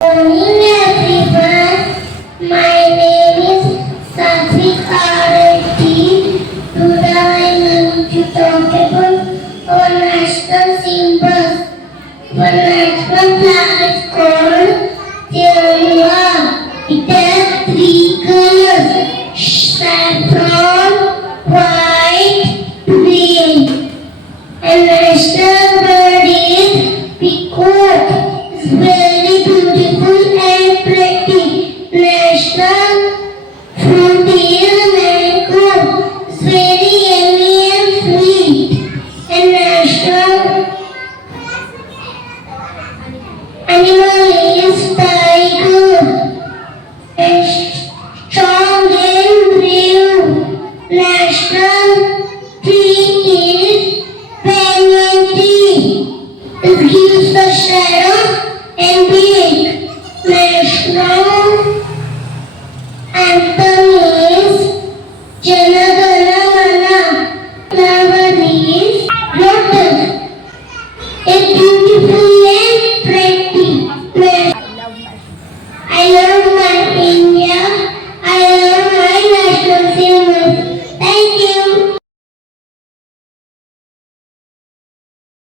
Morning everyone, my name is Satvika Reddy. Today I am going to talk about our national symbols. Our national flag is called Tiranga. It has three colors: saffron, white, green. And national bird is peacock. It's very beautiful and pretty. National fruit is mango. It's very yummy and sweet. And national animal is tiger. And strong and brave. National tree is banyan tree. It gives the shadow and big. National anthem